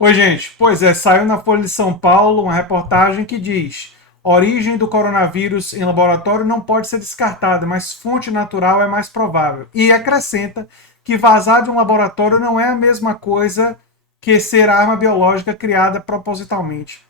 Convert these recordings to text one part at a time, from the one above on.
Oi, gente. Pois é, saiu na Folha de São Paulo uma reportagem que diz: origem do coronavírus em laboratório não pode ser descartada, mas fonte natural é mais provável. E acrescenta que vazar de um laboratório não é a mesma coisa que ser arma biológica criada propositalmente.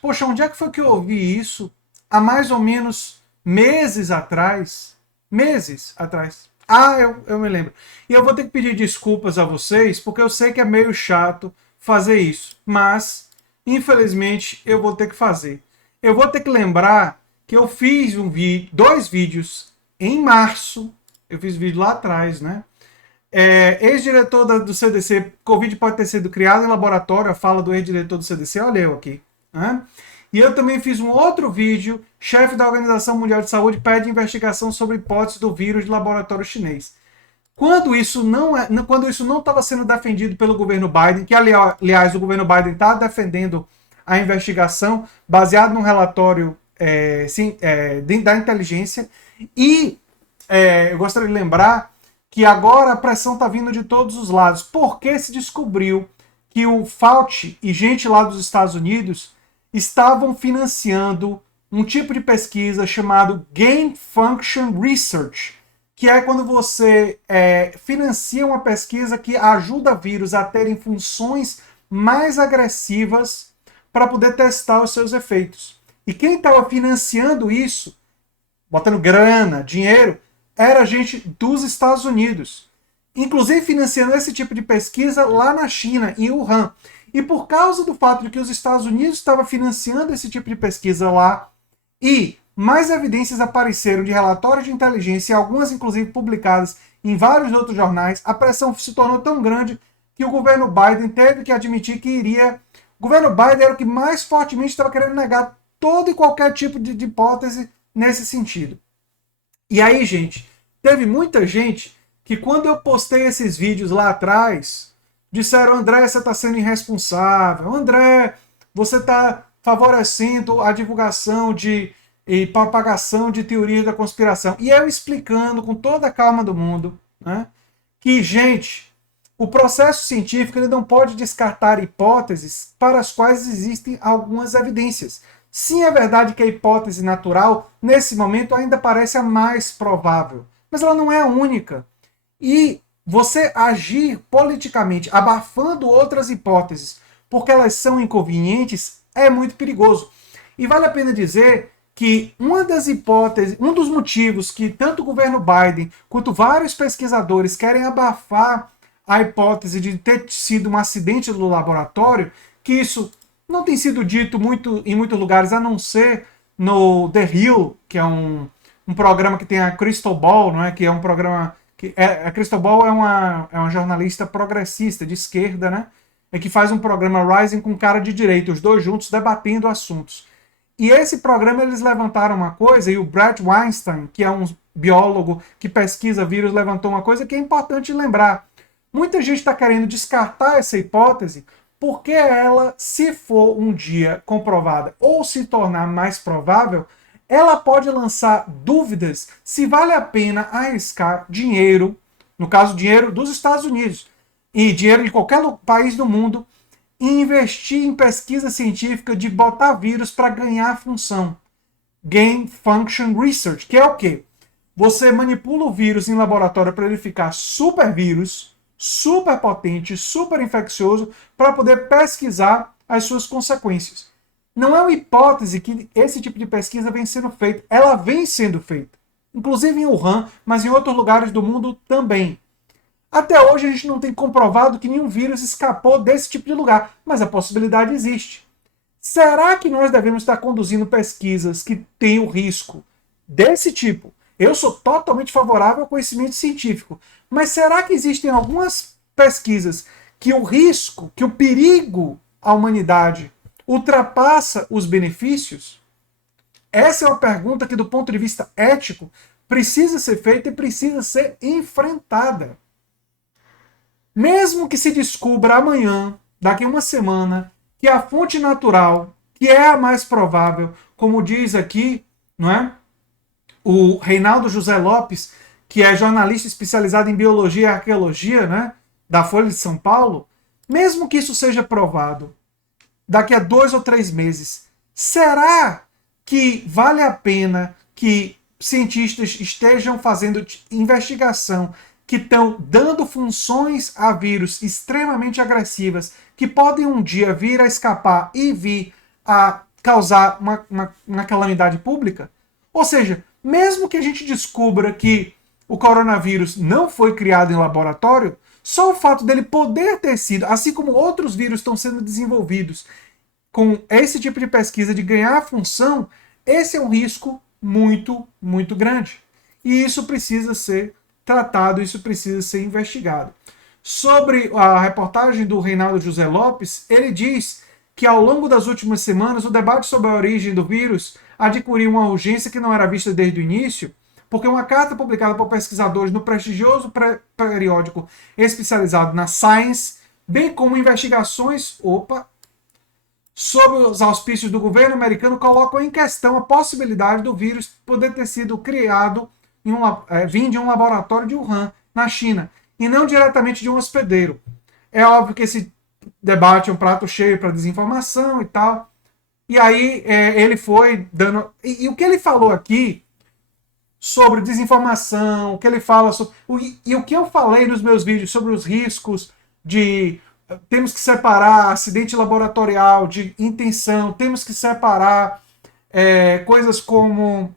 Poxa, onde é que foi que eu ouvi isso? Há mais ou menos meses atrás. Meses atrás. Eu me lembro. E eu vou ter que pedir desculpas a vocês, porque eu sei que é meio chato fazer isso. Mas, infelizmente, eu vou ter que fazer. Eu vou ter que lembrar que eu fiz dois vídeos em março. Eu fiz vídeo lá atrás, né? Ex-diretor do CDC, Covid pode ter sido criado em laboratório, a fala do ex-diretor do CDC, olha eu aqui. Né? E eu também fiz um outro vídeo, chefe da Organização Mundial de Saúde pede investigação sobre hipótese do vírus de laboratório chinês. Quando isso não estava sendo defendido pelo governo Biden, que aliás o governo Biden está defendendo a investigação baseado num relatório da inteligência, e eu gostaria de lembrar que agora a pressão está vindo de todos os lados, porque se descobriu que o Fauci e gente lá dos Estados Unidos estavam financiando um tipo de pesquisa chamado Gain Function Research, que é quando você financia uma pesquisa que ajuda vírus a terem funções mais agressivas para poder testar os seus efeitos. E quem estava financiando isso, botando grana, dinheiro, era gente dos Estados Unidos. Inclusive financiando esse tipo de pesquisa lá na China, em Wuhan. E por causa do fato de que os Estados Unidos estavam financiando esse tipo de pesquisa lá, e mais evidências apareceram de relatórios de inteligência, algumas inclusive publicadas em vários outros jornais, a pressão se tornou tão grande que o governo Biden teve que admitir que iria. O governo Biden era o que mais fortemente estava querendo negar todo e qualquer tipo de hipótese nesse sentido. E aí, gente, teve muita gente que quando eu postei esses vídeos lá atrás, disseram: André, você está sendo irresponsável, André, você está favorecendo a divulgação e propagação de teorias da conspiração. E eu explicando com toda a calma do mundo, né, que, gente, o processo científico ele não pode descartar hipóteses para as quais existem algumas evidências. Sim, é verdade que a hipótese natural, nesse momento, ainda parece a mais provável, mas ela não é a única. E você agir politicamente, abafando outras hipóteses, porque elas são inconvenientes, é muito perigoso. E vale a pena dizer que uma das hipóteses, um dos motivos que tanto o governo Biden quanto vários pesquisadores querem abafar a hipótese de ter sido um acidente no laboratório, que isso não tem sido dito muito em muitos lugares, a não ser no The Hill, que é um programa que tem a Crystal Ball, não é? Que é um programa a Crystal Ball é uma jornalista progressista de esquerda, né? Que faz um programa Rising com cara de direita, os dois juntos debatendo assuntos. E esse programa eles levantaram uma coisa, e o Brett Weinstein, que é um biólogo que pesquisa vírus, levantou uma coisa que é importante lembrar. Muita gente está querendo descartar essa hipótese porque ela, se for um dia comprovada ou se tornar mais provável, ela pode lançar dúvidas se vale a pena arriscar dinheiro, no caso, dinheiro dos Estados Unidos, e dinheiro de qualquer país do mundo, e investir em pesquisa científica de botar vírus para ganhar função. Gain Function Research, que é o quê? Você manipula o vírus em laboratório para ele ficar super vírus, super potente, super infeccioso, para poder pesquisar as suas consequências. Não é uma hipótese que esse tipo de pesquisa vem sendo feita. Ela vem sendo feita. Inclusive em Wuhan, mas em outros lugares do mundo também. Até hoje a gente não tem comprovado que nenhum vírus escapou desse tipo de lugar, mas a possibilidade existe. Será que nós devemos estar conduzindo pesquisas que têm o risco desse tipo? Eu sou totalmente favorável ao conhecimento científico, mas será que existem algumas pesquisas que o risco, que o perigo à humanidade ultrapassa os benefícios? Essa é uma pergunta que, do ponto de vista ético, precisa ser feita e precisa ser enfrentada. Mesmo que se descubra amanhã, daqui a uma semana, que a fonte natural, que é a mais provável, como diz aqui, não é? O Reinaldo José Lopes, que é jornalista especializado em biologia e arqueologia, né, da Folha de São Paulo, mesmo que isso seja provado daqui a 2 ou 3 meses, será que vale a pena que cientistas estejam fazendo investigação que estão dando funções a vírus extremamente agressivas que podem um dia vir a escapar e vir a causar uma calamidade pública? Ou seja, mesmo que a gente descubra que o coronavírus não foi criado em laboratório, só o fato dele poder ter sido, assim como outros vírus estão sendo desenvolvidos com esse tipo de pesquisa de ganhar função, esse é um risco muito, muito grande. E isso precisa ser tratado, isso precisa ser investigado. Sobre a reportagem do Reinaldo José Lopes, ele diz que ao longo das últimas semanas o debate sobre a origem do vírus adquiriu uma urgência que não era vista desde o início, porque uma carta publicada por pesquisadores no prestigioso periódico especializado na Science, bem como investigações sobre os auspícios do governo americano, colocam em questão a possibilidade do vírus poder ter sido criado vindo de um laboratório de Wuhan, na China, e não diretamente de um hospedeiro. É óbvio que esse debate é um prato cheio para desinformação e tal. E aí ele foi dando... E o que ele falou aqui sobre desinformação, o que ele fala sobre... E o que eu falei nos meus vídeos sobre os riscos de... Temos que separar acidente laboratorial de intenção, temos que separar coisas como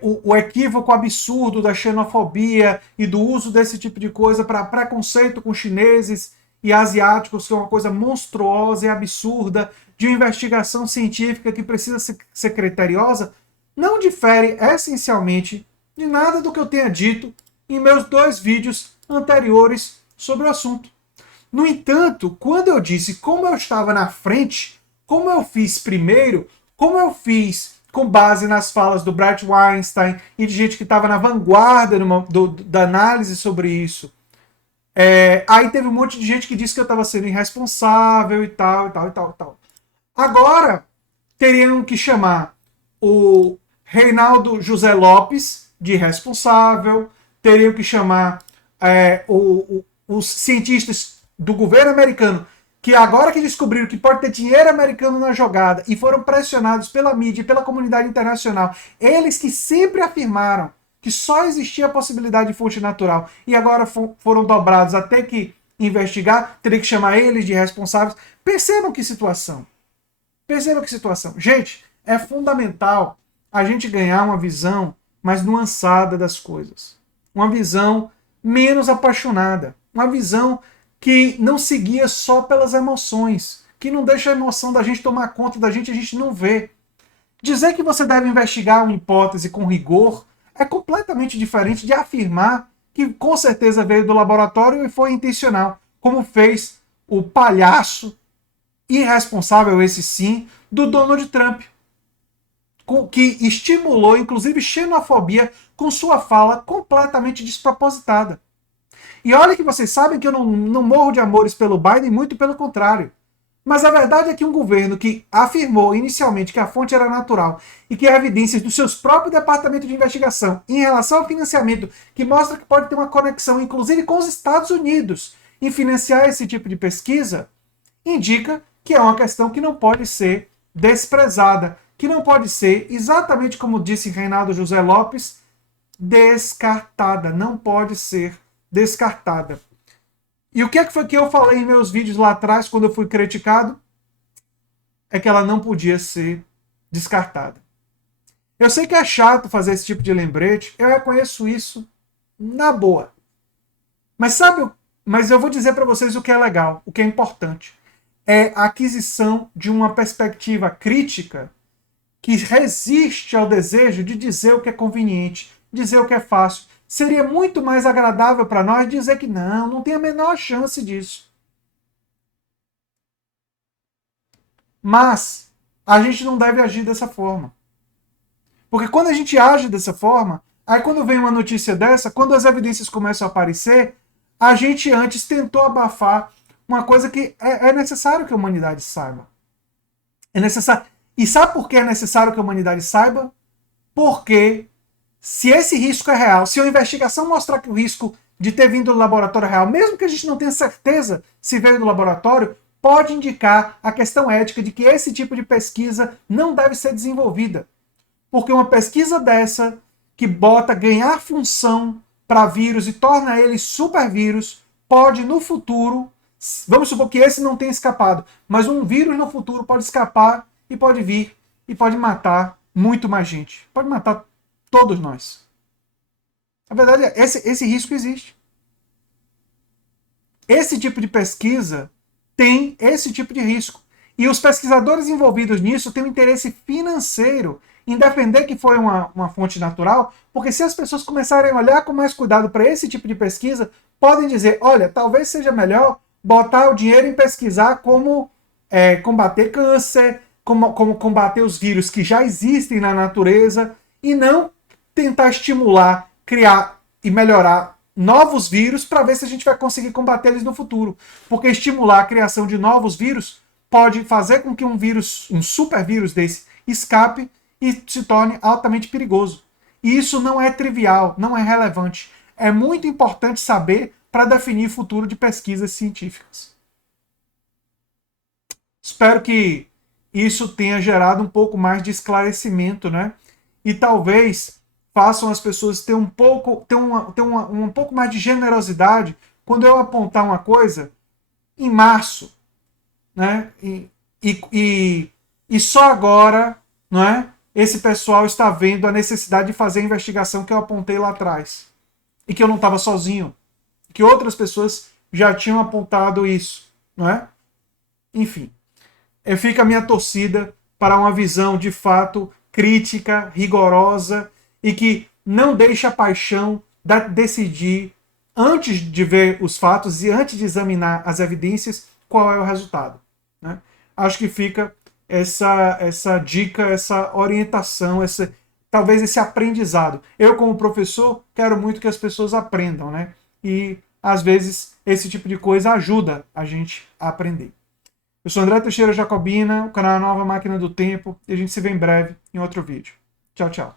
o equívoco absurdo da xenofobia e do uso desse tipo de coisa para preconceito com chineses e asiáticos, que é uma coisa monstruosa e absurda, de uma investigação científica que precisa ser criteriosa, não difere essencialmente de nada do que eu tenha dito em meus 2 vídeos anteriores sobre o assunto. No entanto, quando eu disse como eu estava na frente, como eu fiz primeiro, como eu fiz com base nas falas do Bret Weinstein e de gente que estava na vanguarda da análise sobre isso, aí teve um monte de gente que disse que eu estava sendo irresponsável e tal, e tal, e tal, e tal. Agora, teriam que chamar o Reinaldo José Lopes de irresponsável, teriam que chamar os cientistas do governo americano, que agora que descobriram que pode ter dinheiro americano na jogada e foram pressionados pela mídia e pela comunidade internacional, eles que sempre afirmaram que só existia a possibilidade de fonte natural e agora foram dobrados a ter que investigar, teria que chamar eles de responsáveis. Percebam que situação. Percebam que situação. Gente, é fundamental a gente ganhar uma visão mais nuançada das coisas. Uma visão menos apaixonada. Uma visão que não se guia só pelas emoções. Que não deixa a emoção da gente tomar conta da gente, a gente não vê. Dizer que você deve investigar uma hipótese com rigor é completamente diferente de afirmar que com certeza veio do laboratório e foi intencional, como fez o palhaço irresponsável, esse sim, do Donald Trump, que estimulou inclusive xenofobia com sua fala completamente despropositada. E olha que vocês sabem que eu não morro de amores pelo Biden, muito pelo contrário. Mas a verdade é que um governo que afirmou inicialmente que a fonte era natural e que há evidências do seus próprios departamentos de investigação em relação ao financiamento, que mostra que pode ter uma conexão, inclusive com os Estados Unidos, em financiar esse tipo de pesquisa, indica que é uma questão que não pode ser desprezada, que não pode ser, exatamente como disse Reinaldo José Lopes, descartada. Não pode ser descartada. E o que foi que eu falei em meus vídeos lá atrás, quando eu fui criticado? É que ela não podia ser descartada. Eu sei que é chato fazer esse tipo de lembrete, eu reconheço isso na boa. Mas eu vou dizer para vocês o que é legal, o que é importante. É a aquisição de uma perspectiva crítica que resiste ao desejo de dizer o que é conveniente, dizer o que é fácil. Seria muito mais agradável para nós dizer que não tem a menor chance disso. Mas a gente não deve agir dessa forma. Porque quando a gente age dessa forma, aí quando vem uma notícia dessa, quando as evidências começam a aparecer, a gente antes tentou abafar uma coisa que é necessário que a humanidade saiba. É necessário. E sabe por que é necessário que a humanidade saiba? Porque se esse risco é real, se a investigação mostrar que o risco de ter vindo do laboratório real, mesmo que a gente não tenha certeza se veio do laboratório, pode indicar a questão ética de que esse tipo de pesquisa não deve ser desenvolvida. Porque uma pesquisa dessa, que bota ganhar função para vírus e torna ele supervírus, pode no futuro, vamos supor que esse não tenha escapado, mas um vírus no futuro pode escapar e pode vir e pode matar muito mais gente. Pode matar todos nós. A verdade é, esse risco existe. Esse tipo de pesquisa tem esse tipo de risco. E os pesquisadores envolvidos nisso têm um interesse financeiro em defender que foi uma fonte natural, porque se as pessoas começarem a olhar com mais cuidado para esse tipo de pesquisa, podem dizer, olha, talvez seja melhor botar o dinheiro em pesquisar como combater câncer, como combater os vírus que já existem na natureza, e não tentar estimular, criar e melhorar novos vírus para ver se a gente vai conseguir combater eles no futuro. Porque estimular a criação de novos vírus pode fazer com que um vírus, um supervírus desse, escape e se torne altamente perigoso. E isso não é trivial, não é relevante. É muito importante saber para definir o futuro de pesquisas científicas. Espero que isso tenha gerado um pouco mais de esclarecimento, né? E talvez façam as pessoas ter um pouco mais de generosidade quando eu apontar uma coisa em março, né? E só agora, não é? Esse pessoal está vendo a necessidade de fazer a investigação que eu apontei lá atrás. E que eu não estava sozinho. Que outras pessoas já tinham apontado isso, não é? Enfim, fica a minha torcida para uma visão de fato crítica, rigorosa e que não deixe a paixão decidir antes de ver os fatos e antes de examinar as evidências qual é o resultado, né? Acho que fica essa dica, essa orientação, talvez esse aprendizado. Eu, como professor, quero muito que as pessoas aprendam, né? E, às vezes, esse tipo de coisa ajuda a gente a aprender. Eu sou André Teixeira Jacobina, o canal Nova Máquina do Tempo, e a gente se vê em breve em outro vídeo. Tchau, tchau.